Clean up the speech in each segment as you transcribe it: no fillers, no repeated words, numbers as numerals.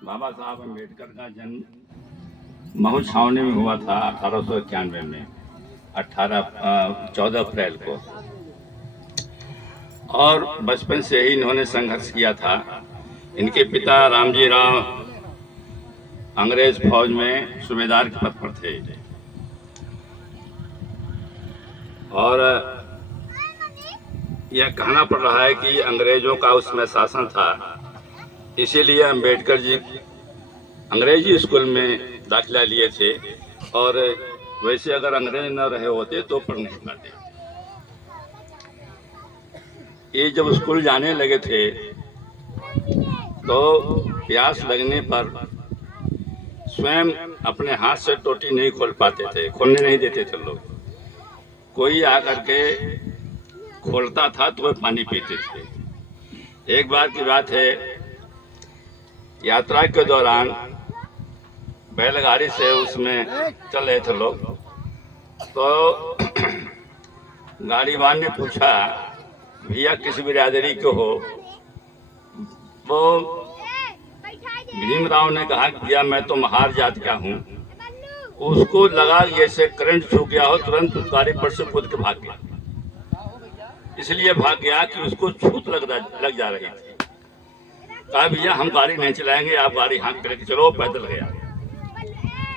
बाबा साहब अम्बेडकर का जन्म महू छावनी में हुआ था 1891 में 14 अप्रैल को। और बचपन से ही इन्होंने संघर्ष किया था। इनके पिता रामजी राव अंग्रेज फौज में सूबेदार के पद पर थे और यह कहना पड़ रहा है कि अंग्रेजों का उसमें शासन था, इसीलिए अम्बेडकर जी अंग्रेजी स्कूल में दाखिला लिए थे और वैसे अगर अंग्रेज न रहे होते तो पढ़ नहीं पाते। ये जब स्कूल जाने लगे थे तो प्यास लगने पर स्वयं अपने हाथ से टोटी नहीं खोल पाते थे, खोलने नहीं देते थे लोग। कोई आकर के खोलता था तो वह पानी पीते थे। एक बार की बात है, यात्रा के दौरान बैलगाड़ी से उसमें चल रहे थे लोग, तो गाड़ीवान ने पूछा, भैया किस बिरादरी के हो? वो भीमराव ने कहा, भैया मैं तो महार जात का हूँ। उसको लगा जैसे करंट छू गया हो, तुरंत गाड़ी पर से कूद के भाग गया। इसलिए भाग गया कि उसको छूत लग जा रही थी। कहा, भैया हम गाड़ी नहीं चलाएंगे, आप गाड़ी हाँक करके चलो। पैदल गया।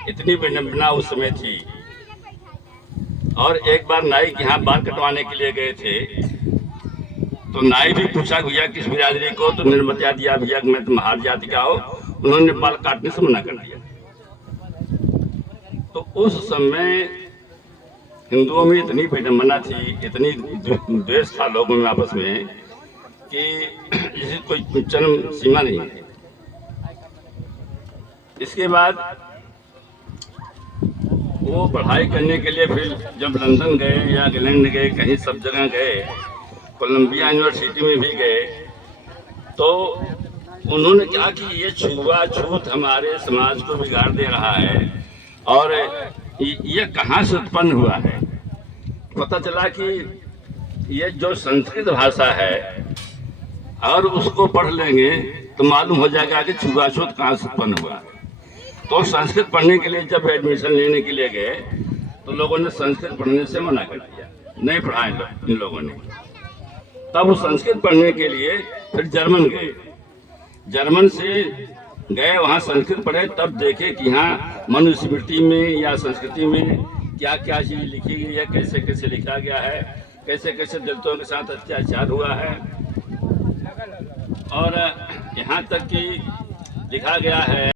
इतनी विडंबना उस समय थी। और एक बार नाई के यहाँ बाल कटवाने के लिए गए थे तो नाई भी पूछा, भैया किस बिरादरी को? तो उन्होंने बता दिया, भैया मैं तो महार जाति का हो। उन्होंने बाल काटने से मना कर दिया। तो उस समय हिंदुओं में इतनी विडंबना थी, इतनी द्वेष था लोगों में आपस में कि इसी कोई चरम सीमा नहीं है। इसके बाद वो पढ़ाई करने के लिए फिर जब लंदन गए या इंग्लैंड गए, कहीं सब जगह गए, कोलंबिया यूनिवर्सिटी में भी गए, तो उन्होंने कहा कि ये छुआछूत हमारे समाज को बिगाड़ दे रहा है और ये कहाँ से उत्पन्न हुआ है। पता चला कि ये जो संस्कृत भाषा है और उसको पढ़ लेंगे तो मालूम हो जाएगा कि छुआछूत कहाँ से उत्पन्न हुआ है। तो संस्कृत पढ़ने के लिए जब एडमिशन लेने के लिए गए तो लोगों ने संस्कृत पढ़ने से मना कर दिया, नहीं पढ़ाया इन लोगों ने। तब वो संस्कृत पढ़ने के लिए फिर जर्मन गए। जर्मन से गए, वहाँ संस्कृत पढ़े, तब देखे कि यहाँ मनुस्मृति में या संस्कृति में क्या क्या चीज़ लिखी गई है, कैसे कैसे लिखा गया है, कैसे कैसे दलितों के साथ अत्याचार हुआ है। और यहाँ तक कि लिखा गया है